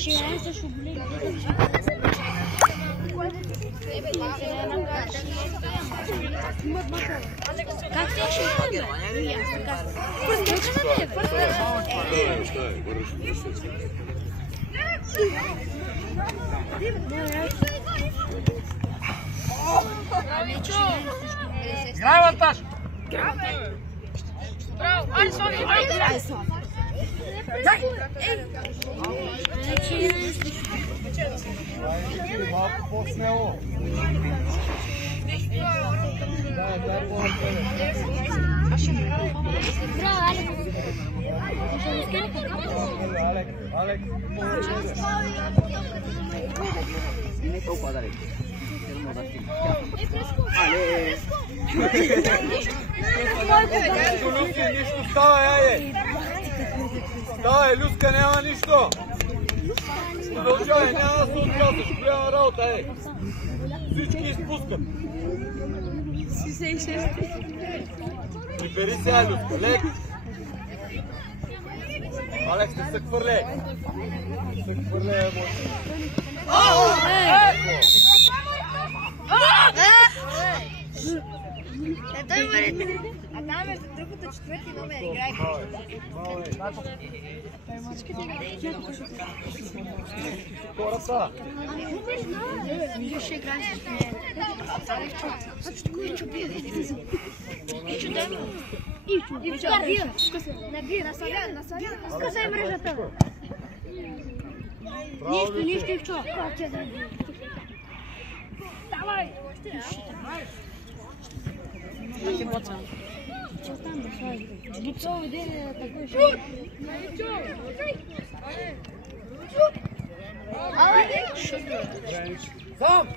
Ще я също големи. Как се ще Играй, Вантаж! Браво! Ай, Сони! Малко по-смело. Алек, Не толкова далеч. Нищо става, айде! Давай, Люска, няма нищо! Продължавай, няма да се отказваш, голяма работа, айде! Всички изпускат! Прибери сега, Люска, лек! Алекс, не се хвърля! Не се хвърля, А там между другото четвърти номер играй. Хората! Ще играем с нея. Ивчо, набия, насавя. Скъсай мрежата. Нищо, Ивчо. Давай! Лицо видели такой же. Сам!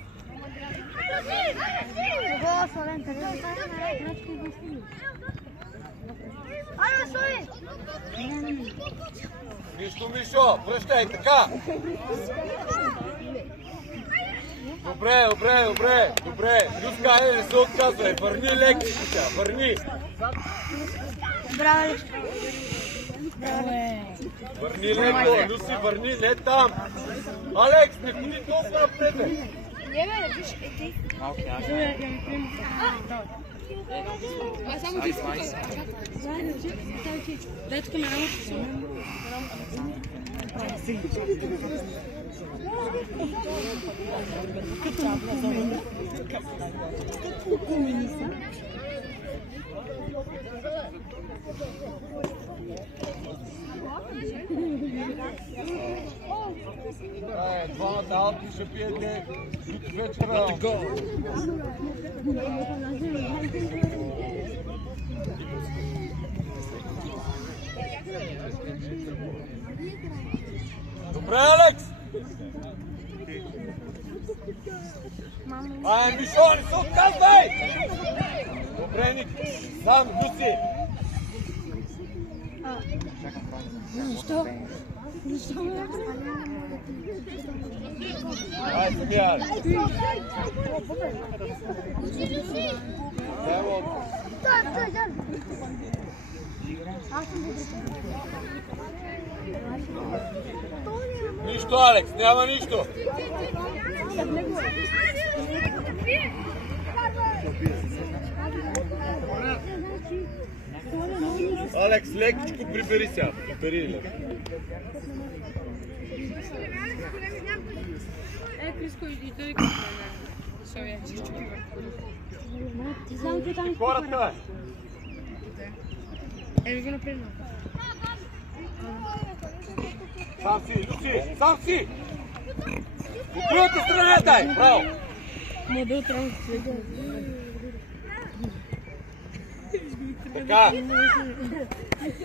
Нищо, Мишо, връщай, така! Добре. Люска, не се отказвай. Върни леки сега, върни. Браво, Върни леко, Люси, върни, не там. Алекс, не ходи толкова напред. Не, бе, виж, ти. Само ти си. Дай тук на работа. Двамата алпи ще пиете вечера. Добре, Алекс! Ай, Мишо, не се отказвай! Добре, Ник. Сам, Люси. Защо? Ай, Самия. Нищо, Алекс, няма нищо. Алекс, лекичко прибери сега. Прибери ли? Криско, и той към мен. Хората! Еми го напред. Сам си, Люси! Сам си! От другата страна дай! Браво! Модел трансфер. Така!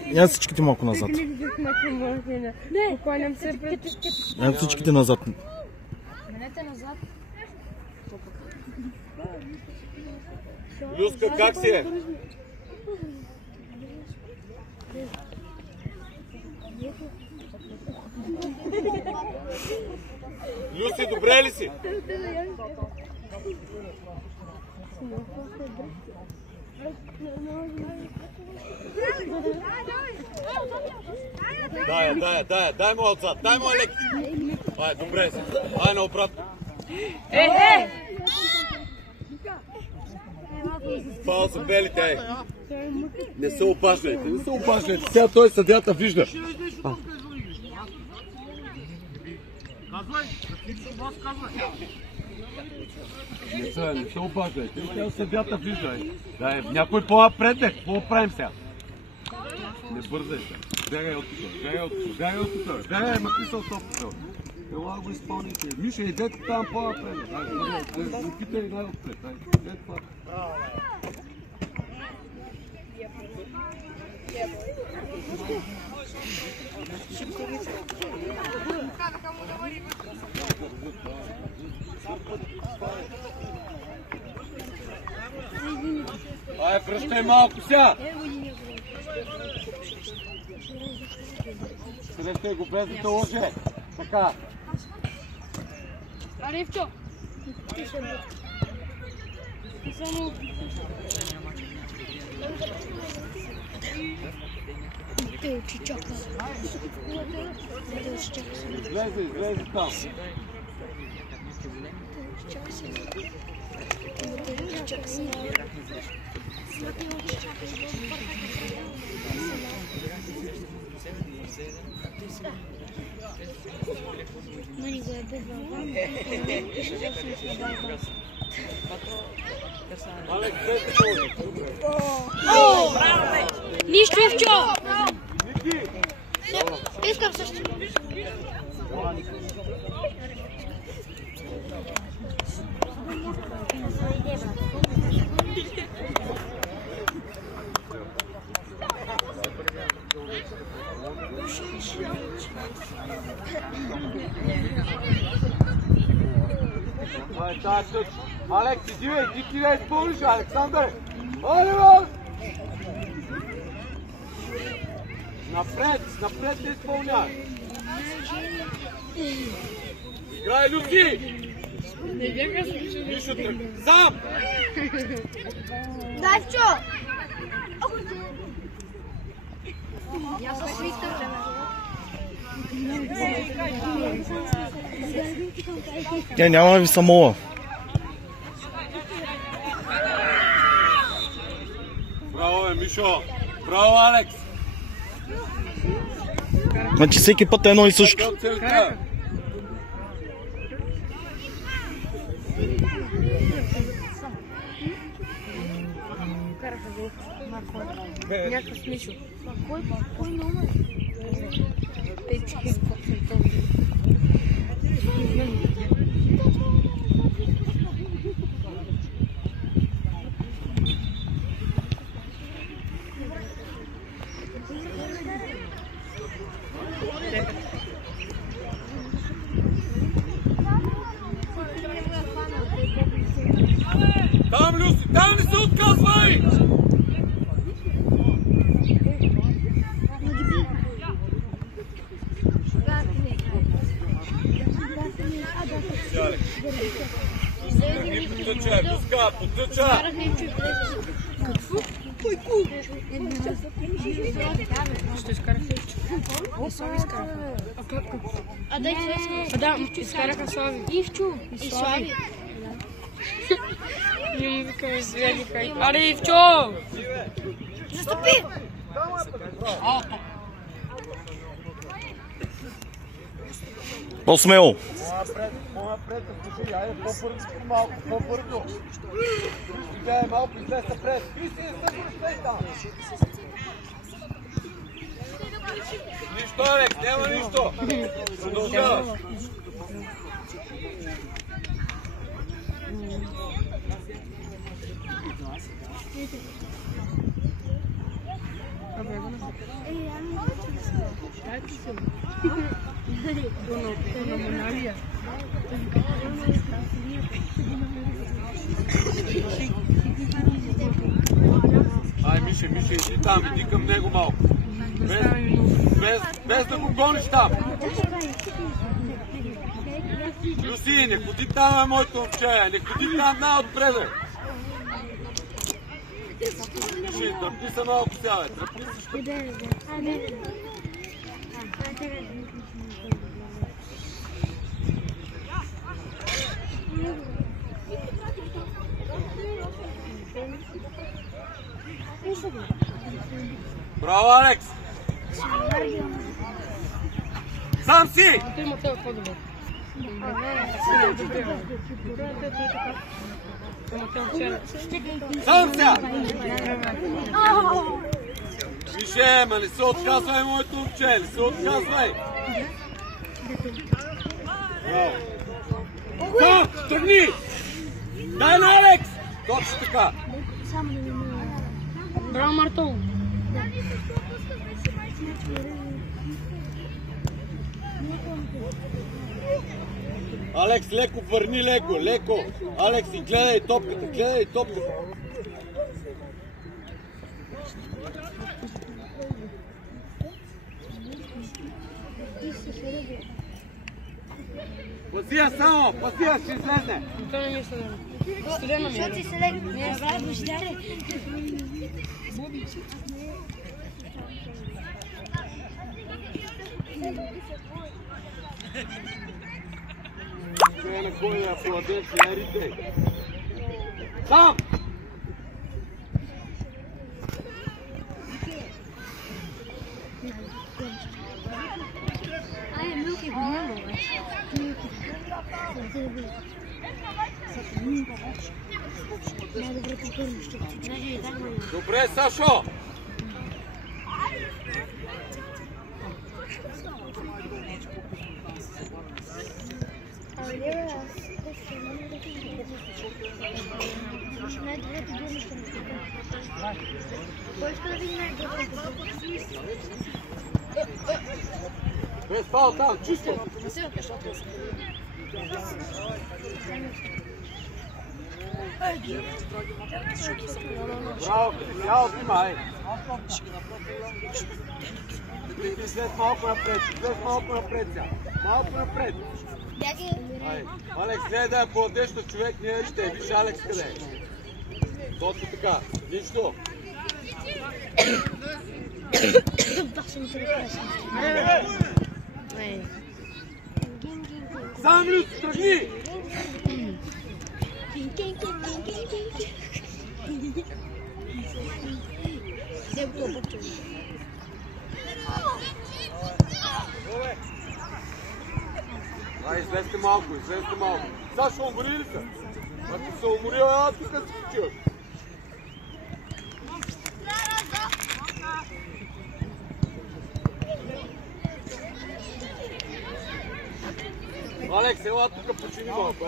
Я всичките малко назад. Не, Поклоням се пред... Я всичките назад. Менете назад. Люска, как си е? Люси, добре ли си? Дай му отзад, дай му лекичко. Ай, добре си. Ай, наобратно. Фаул са белите, ей. Не се опашляйте, не се опашляйте. Сега той съдията вижда. Не се опашляйте. Сега съдията вижда, ей. Някой по-напред, какво правим сега? Не бързайте. Бягай от тук, бягай от тук. Бягай, написал топката. Ела го изпълните. Миша, идете там по-напред. Опитай най-отпред. Ай, връщай малко сега. Срещай го без да те лъже. Така. Аре, Ивчо! Излезе там. Нищо, Ивчо! Искам също. Алекс, иди, ти да изпълниш, Александър! Оливър! Напред да изпълняваш! Играй, Люки! Нищо тръгна. Сам! Дай, Чо! Я със свистър. Тя няма да ви самола. Браво, Мишо! Браво, Алекс! Значи всеки път е едно и също. Някакъв смисъл. Кой номер? Там, Люси, там не се отказвай! Потъча, Люска, потъча! Ще изкараха Ивчо. А дай се. Да, изкараха Слави. Ивчо. И Слави. И му викаме, изведиха. Аре, Ивчо! Застъпи! По-смело. По-напред, слушай, айде по-бързо, малко, по-бързо. Стига малко, излез напред. Ти си там. Нищо, Алекс, няма нищо. Продължаваш. Ай, Миша, иди там, иди към него малко. Без да го гониш там. Люси, не ходи там, моето момче, не ходи там най-отпред. Миши, тръпни се малко сега, тръпни се. Браво, Алекс! Сам си! Той Матео е по-добър. Сам сега! Више, ма не се отказвай, моето момче, не се отказвай! Сам, тръгни! Дай на Алекс! Точно така! Браво, Мартол! Алекс, леко върни, леко! Алекс, и гледай топката, Пазия само, ще излезне! Той не ми е студено. Студено ми е. Защото си селектор. Не, брат, бащаре. Че на кой я пладеш, не ритей! Сам! Ай, Милки го няма, бе. Най-доброто първо ще кажа и так, ма. Добре, Сашо! Най-доброто първо ще кажа. Кой иска да види най-доброто? Без фал там, чисто! Браво, цяло внимай! Ти след малко напред сега. Малко напред! Алекс, гледай да я подадеш на човек, ние ще виж Алекс къде е. Точно така, нищо. Сам Люс, тръгни! Излезте малко. Сашо, умори ли се? Ако се уморил, аз тук да си почиваш. Алекс, ела тук почини малко.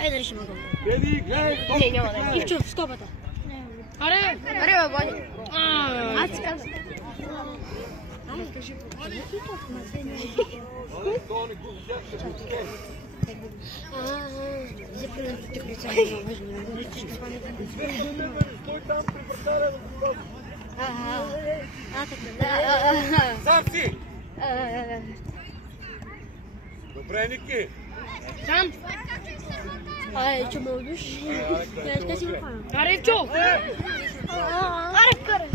Ай, да решим го. Еди, гледай, Не, няма да е. Ивчо, в скобата. Аре, бе, Боди. Аз ти казвам. Запринатите лица не са важни. Сам си! Добре, Ники! сам! Ай, че ме удиш. Ще си го хвана. Аре, Ивчо! Аре, карай!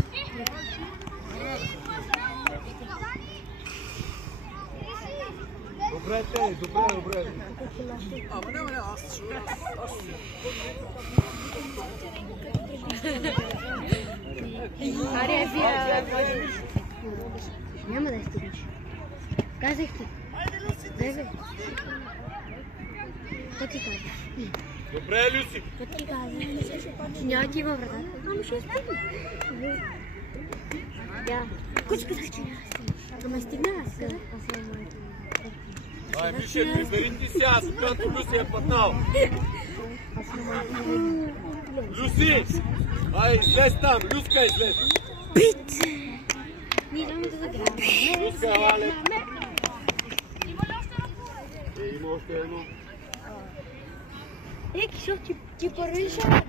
Добре, те, добре. Аре, вие... Няма да стигнеш. Казах ти. Бегай. Какво ти казах? Добре, Люси! Какво ти казах? Няма ти има врата. Ама ще стигна. Я. Кучка казах, че няма стигна. Ама стигна аз, къде? Ай, више, прибери ти сега, когато Люси е пътнал. Люси! Ай, излез там! Люска, излез! Ние няма да загряваме. Люска, Вале! Има още едно. Еки, що ти първиша?